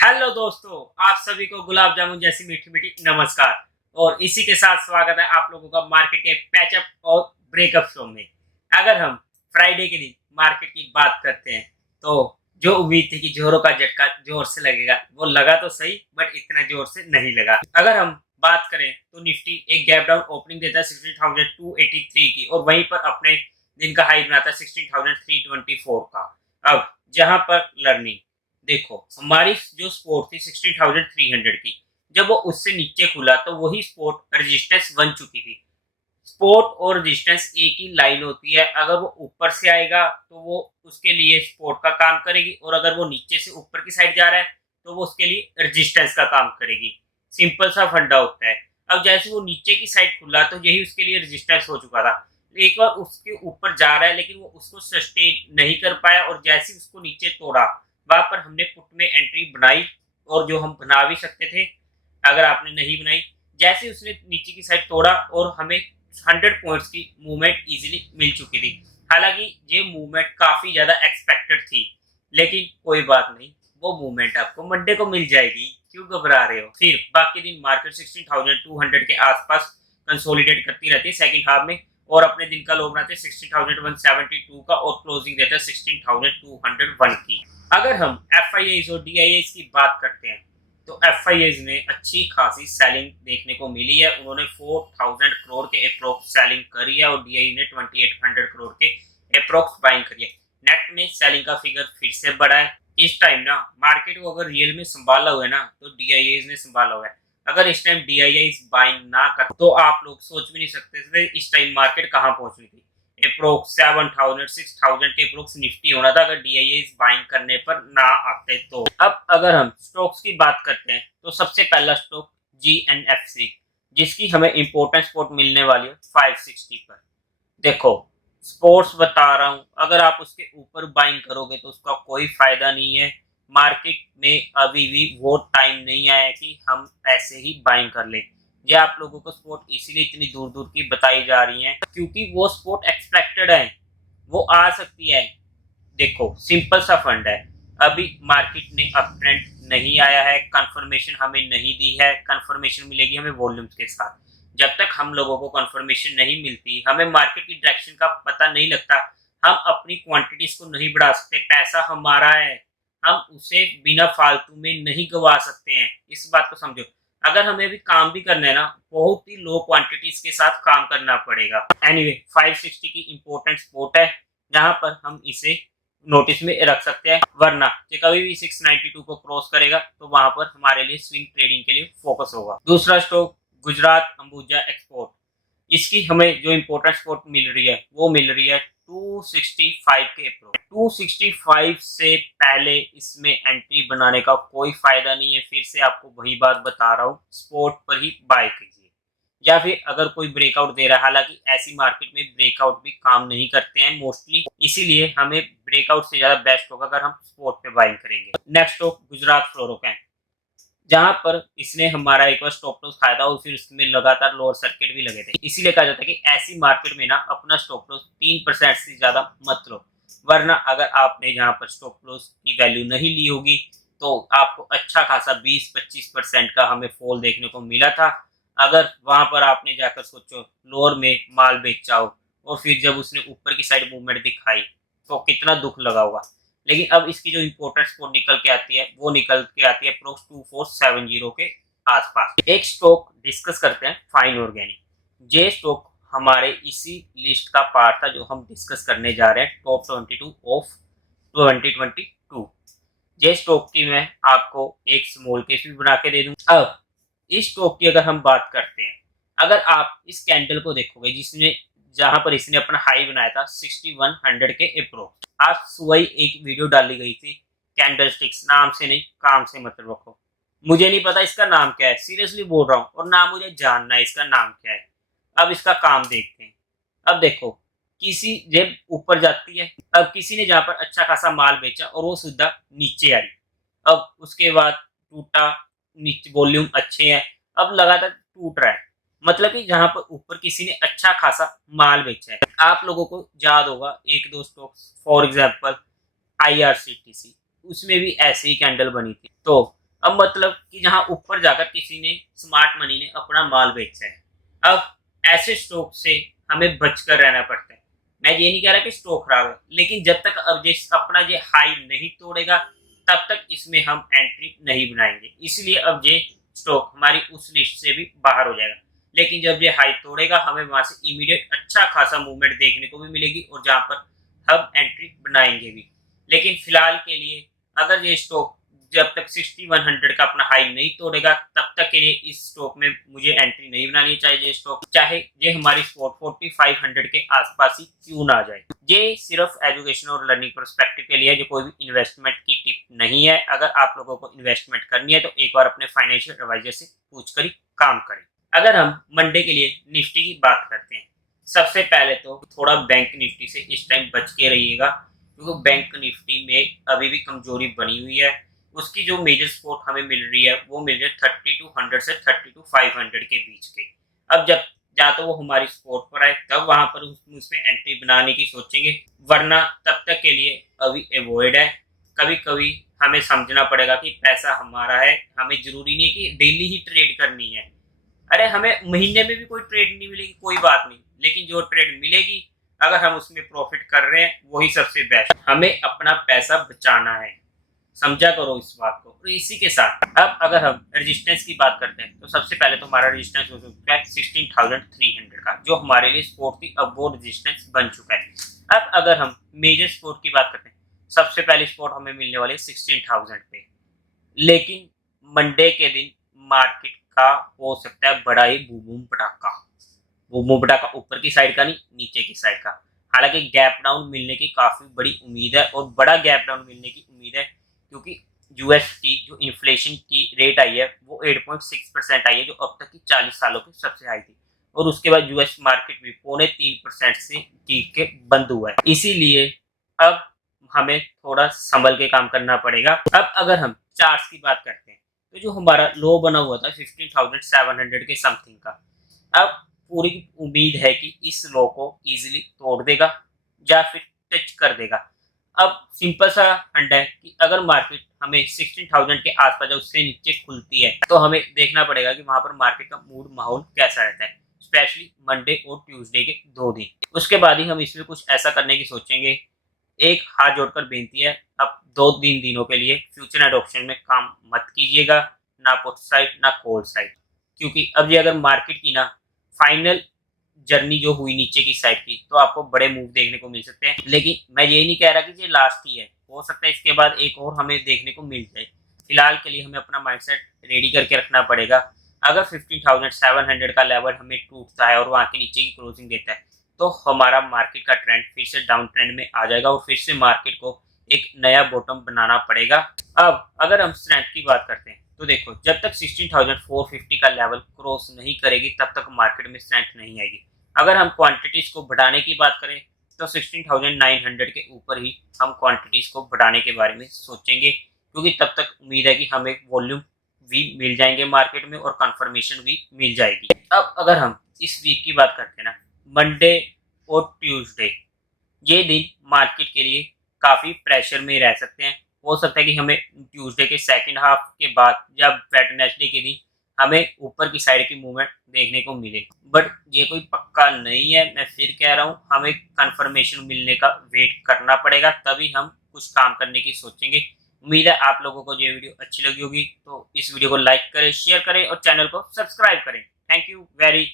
Hello दोस्तों, आप सभी को गुलाब जामुन जैसी मीठी मीठी नमस्कार। और इसी के साथ स्वागत है आप लोगों का मार्केट के पैचअप और ब्रेकअप शो में। अगर हम फ्राइडे के दिन मार्केट की बात करते हैं तो जो उम्मीद थी कि जोरों का झटका जोर से लगेगा वो लगा तो सही, बट इतना जोर से नहीं लगा। अगर हम बात करें तो निफ्टी एक गैप डाउन ओपनिंग देता है 16,283 की, और वहीं पर अपने दिन का हाई बनाता है 16,324 का। अब जहां पर लर्निंग देखो, हमारी जो सपोर्ट थी 16,300 की, जब वो उससे नीचे खुला तो वही सपोर्ट रेजिस्टेंस बन चुकी थी। सपोर्ट और रेजिस्टेंस एक ही लाइन होती है, अगर वो ऊपर से आएगा तो वो उसके लिए सपोर्ट का काम करेगी, और अगर वो नीचे से ऊपर की साइड जा रहा है तो वो उसके लिए रेजिस्टेंस का काम करेगी। सिंपल सा फंडा होता है। अब जैसे वो नीचे की साइड खुला तो यही उसके लिए रेजिस्टेंस हो चुका था। एक बार उसके ऊपर जा रहा है लेकिन वो उसको सस्टेन नहीं कर पाया, और जैसे उसको नीचे तोड़ा वहां पर हमने पुट में एंट्री बनाई, और जो हम बना भी सकते थे अगर आपने नहीं बनाई। जैसे उसने नीचे की साइड तोड़ा और हमें 100 पॉइंट्स की मूवमेंट इजीली मिल चुकी थी। हालांकि ये मूवमेंट काफी ज्यादा एक्सपेक्टेड थी, लेकिन कोई बात नहीं, वो मूवमेंट आपको मंडे को मिल जाएगी, क्यों घबरा रहे हो। फिर बाकी दिन मार्केट 16,200 के आसपास कंसोलिडेट करती रहती है सेकंड हाफ में, और अपने दिन का लो बनाते हैं 16,172 का, और क्लोजिंग देता है 16,201 की। अगर हम एफ और डी की बात करते हैं तो एफ ने अच्छी खासी सेलिंग देखने को मिली है। उन्होंने 4,000 करोड़ के अप्रोक्स सेलिंग करी है, और डी ने 2,800 करोड़ के अप्रोक्स बाइंग करी है। नेट में सेलिंग का फिगर फिर से बढ़ा है। इस टाइम ना मार्केट को अगर रियल में संभाला हुआ है ना तो डी ने संभाला हुआ है। अगर इस टाइम डी बाइंग ना कर तो आप लोग सोच भी नहीं सकते थे इस टाइम मार्केट कहां पहुंच रही थी। अप्रोक्स 7,000 6,000 के अप्रोक्स निफ्टी होना था अगर डी बाइंग करने पर ना आते तो। अब अगर हम स्टॉक्स की बात करते हैं तो सबसे पहला स्टॉक GNFC, जिसकी हमें इंपॉर्टेंट सपोर्ट मिलने वाली है 560 पर। देखो, स्पोर्ट्स बता रहा हूं, अगर आप उसके ऊपर बाइंग करोगे तो उसका कोई फायदा नहीं है। मार्केट में अभी भी वो टाइम नहीं आया कि हम ऐसे ही बाइंग कर ले। ये आप लोगों को स्पोर्ट इसीलिए इतनी दूर दूर की बताई जा रही है क्योंकि वो स्पोर्ट एक्सपेक्टेड है, वो आ सकती है। देखो, सिंपल सा फंड है। अभी मार्केट ने अप ट्रेंड नहीं आया है, कंफर्मेशन हमें नहीं दी है। कंफर्मेशन मिलेगी हमें वॉल्यूम्स के साथ। जब तक हम लोगों को कंफर्मेशन नहीं मिलती, हमें मार्केट की डायरेक्शन का पता नहीं लगता, हम अपनी क्वांटिटीज को नहीं बढ़ा सकते। पैसा हमारा है, हम उसे बिना फालतू में नहीं गवा सकते हैं, इस बात को समझो। अगर हमें भी काम भी करना है ना, बहुत ही लो क्वांटिटीज के साथ काम करना पड़ेगा। एनीवे 560 की इंपॉर्टेंट सपोर्ट है, जहां पर हम इसे नोटिस में रख सकते हैं। वरना ये कभी भी 692 को क्रॉस करेगा तो वहां पर हमारे लिए स्विंग ट्रेडिंग के लिए फोकस होगा। दूसरा स्टॉक गुजरात अंबुजा एक्सपोर्ट, इसकी हमें जो इंपॉर्टेंट सपोर्ट मिल रही है वो मिल रही है 265 के अप्रोच। 265 से पहले इसमें एंट्री बनाने का कोई फायदा नहीं है। फिर से आपको वही बात बता रहा हूँ, सपोर्ट पर ही बाय कीजिए, या फिर अगर कोई ब्रेकआउट दे रहा है। हालांकि ऐसी मार्केट में ब्रेकआउट भी काम नहीं करते हैं मोस्टली, इसीलिए हमें ब्रेकआउट से ज्यादा बेस्ट होगा अगर हम स्पोर्ट पे बाइंग करेंगे। नेक्स्ट स्टॉक गुजरात फ्लोरोकेम, जहां पर इसने हमारा एक बार स्टॉप लॉस खाया था और फिर उसमें लगातार लोअर सर्किट भी लगे थे। इसीलिए कहा जाता है कि ऐसी मार्केट में ना अपना स्टॉप लॉस 3% से ज्यादा मत लो, वरना अगर आपने जहां पर स्टॉप लॉस की वैल्यू नहीं ली होगी तो आपको अच्छा खासा 20-25% का हमें फॉल देखने को मिला था। अगर वहां पर आपने जाकर सोचो लोअर में माल बेचा हो और फिर जब उसने ऊपर की साइड मूवमेंट दिखाई तो कितना दुख लगा होगा। लेकिन अब इसकी जो इंपॉर्टेंट स्पोर्ट निकल के आती है वो निकल के आती है प्रोक्स 2470 के आसपास। एक स्टॉक डिस्कस करते हैं, फाइन ऑर्गेनिक। ये स्टॉक हमारे इसी लिस्ट का पार्ट था जो हम डिस्कस करने जा रहे हैं, टॉप 22 ऑफ 2022। ये स्टॉक की मैं आपको एक स्मॉल केस भी बना के दे दूं। अब इस स्टॉक की अगर हम बात करते हैं, अगर आप इस कैंडल को देखोगे जिसने जहां पर इसने अपना हाई बनाया था 6100 के अप्रोच। आज सुबह ही एक वीडियो डाली गई थी, कैंडल स्टिक्स नाम से नहीं काम से मतलब रखो। मुझे नहीं पता इसका नाम क्या है, सीरियसली बोल रहा हूँ, और ना मुझे जानना है इसका नाम क्या है। अब इसका काम देखते हैं। अब देखो, किसी जब ऊपर जाती है, अब किसी ने जहां पर अच्छा खासा माल बेचा और वो सीधा नीचे आई। अब उसके बाद टूटा, नीचे वॉल्यूम अच्छे हैं, अब लगातार टूट रहा है। मतलब कि जहां पर ऊपर किसी ने अच्छा खासा माल बेचा है। आप लोगों को याद होगा एक दो स्टॉक्स, फॉर एग्जांपल IRCTC, उसमें भी ऐसी ही कैंडल बनी थी। तो अब मतलब कि जहां ऊपर जाकर किसी ने स्मार्ट मनी ने अपना माल बेचा है, अब ऐसे स्टॉक से हमें बचकर रहना पड़ता है। मैं ये नहीं कह रहा कि स्टॉक खराब है, लेकिन जब तक अब ये अपना ये हाई नहीं तोड़ेगा तब तक इसमें हम एंट्री नहीं बनाएंगे। इसलिए अब ये स्टॉक हमारी उस लिस्ट से भी बाहर हो जाएगा। लेकिन जब ये हाई तोड़ेगा हमें वहां से इमीडिएट अच्छा खासा मूवमेंट देखने को भी मिलेगी और जहां पर हम एंट्री बनाएंगे भी। लेकिन फिलहाल के लिए अगर ये स्टॉक जब तक 6100 का अपना हाई नहीं तोड़ेगा तब तक के लिए इस स्टॉक में मुझे एंट्री नहीं बनानी चाहिए। ये स्टॉक चाहे ये हमारी स्पॉट 4500 के आसपास ही क्यों ना जाए। ये सिर्फ एजुकेशन और लर्निंग पर्सपेक्टिव के लिए, जो कोई भी इन्वेस्टमेंट की टिप नहीं है। अगर आप लोगों को इन्वेस्टमेंट करनी है तो एक बार अपने फाइनेंशियल एडवाइजर से पूछकर ही काम करें। अगर हम मंडे के लिए निफ्टी की बात करते हैं, सबसे पहले तो थोड़ा बैंक निफ्टी से इस टाइम बच के रहिएगा, क्योंकि बैंक निफ्टी में अभी भी कमजोरी बनी हुई है। उसकी जो मेजर सपोर्ट हमें मिल रही है वो मिल रही है 3200 से 32500 के बीच के। अब जब या तो वो हमारी सपोर्ट पर आए तब वहां पर उसमें एंट्री बनाने की सोचेंगे, वरना तब तक के लिए अभी अवॉइड है। कभी कभी हमें समझना पड़ेगा कि पैसा हमारा है, हमें जरूरी नहीं है कि डेली ही ट्रेड करनी है। अरे हमें महीने में भी कोई ट्रेड नहीं मिलेगी कोई बात नहीं, लेकिन जो ट्रेड मिलेगी अगर हम उसमें प्रॉफिट कर रहे हैं वही सबसे बेस्ट। हमें अपना पैसा बचाना है, समझा करो इस बात को। और इसी के साथ अब अगर हम रेजिस्टेंस की बात करते हैं तो सबसे पहले तो हमारा रेजिस्टेंस हो चुका है 16,300 का, जो हमारे लिए सपोर्ट थी, अब वो रेजिस्टेंस बन चुका है। अब अगर हम मेजर सपोर्ट की बात करते हैं, सबसे पहले सपोर्ट हमें मिलने वाले 16,000 पे। लेकिन मंडे के दिन मार्केट का हो सकता है बड़ा ही बूम पटाखा। बूम पटाखा ऊपर की साइड का नहीं, नीचे की साइड का। हालांकि गैप डाउन मिलने की काफी बड़ी उम्मीद है और बड़ा गैप डाउन मिलने की उम्मीद है, क्योंकि यूएस की जो इन्फ्लेशन की रेट आई है वो 8.6% आई है, जो अब तक की 40 सालों की सबसे हाई थी। और उसके बाद यूएस मार्केट भी 3.25% से गिर के बंद हुआ है। इसीलिए अब हमें थोड़ा संभल के काम करना पड़ेगा। अब अगर हम चार्ट्स की बात करते हैं तो जो हमारा लो बना हुआ था 15,700 के समथिंग का, अब पूरी उम्मीद है कि इस लो को इजीली तोड़ देगा या फिर टच कर देगा। अब सिंपल सा फंड है कि अगर मार्केट हमें 16,000 के आसपास जब उससे नीचे खुलती है तो हमें देखना पड़ेगा कि वहां पर मार्केट का मूड माहौल कैसा रहता है, स्पेशली मंडे और ट्यूसडे के 2 दिन। उसके बाद ही हम इसमें कुछ ऐसा करने की सोचेंगे। एक हाथ जोड़कर बेनती है, अब 2-3 दिनों के लिए फ्यूचर एंड ऑप्शन में काम मत कीजिएगा, ना पुट साइड ना कॉल साइड। क्योंकि अब ये अगर मार्केट की ना फाइनल जर्नी जो हुई नीचे की साइड की, तो आपको बड़े मूव देखने को मिल सकते हैं। लेकिन मैं ये नहीं कह रहा कि ये लास्ट ही है, हो सकता है इसके बाद एक और हमें देखने को मिल जाए। फिलहाल के लिए हमें अपना माइंडसेट रेडी करके रखना पड़ेगा। अगर 15,700 का लेवल हमें टूटता है और वहां के नीचे की क्लोजिंग देता है तो हमारा मार्केट का ट्रेंड फिर से डाउन ट्रेंड में आ जाएगा और फिर से मार्केट को एक नया बॉटम बनाना पड़ेगा। अब अगर हम स्ट्रेंथ की बात करते हैं तो देखो, जब तक 16,450 का लेवल क्रॉस नहीं करेगी तब तक मार्केट में स्ट्रेंथ नहीं आएगी। अगर हम क्वांटिटीज को बढ़ाने की बात करें तो 16,900 के ऊपर ही हम क्वांटिटीज को बढ़ाने के बारे में सोचेंगे, क्योंकि तब तक उम्मीद है कि हमें वॉल्यूम भी मिल जाएंगे मार्केट में और कंफर्मेशन भी मिल जाएगी। अब अगर हम इस वीक की बात करते हैं ना, मंडे और ट्यूसडे, ये दिन मार्केट के लिए काफी प्रेशर में रह सकते हैं। हो सकता है कि हमें ट्यूसडे के सेकंड हाफ के बाद या वेडनेसडे के दिन हमें ऊपर की साइड की मूवमेंट देखने को मिले, बट ये कोई पक्का नहीं है। मैं फिर कह रहा हूँ, हमें कंफर्मेशन मिलने का वेट करना पड़ेगा, तभी हम कुछ काम करने की सोचेंगे। उम्मीद है आप लोगों को ये वीडियो अच्छी लगी होगी, तो इस वीडियो को लाइक करें, शेयर करें और चैनल को सब्सक्राइब करें। Thank you very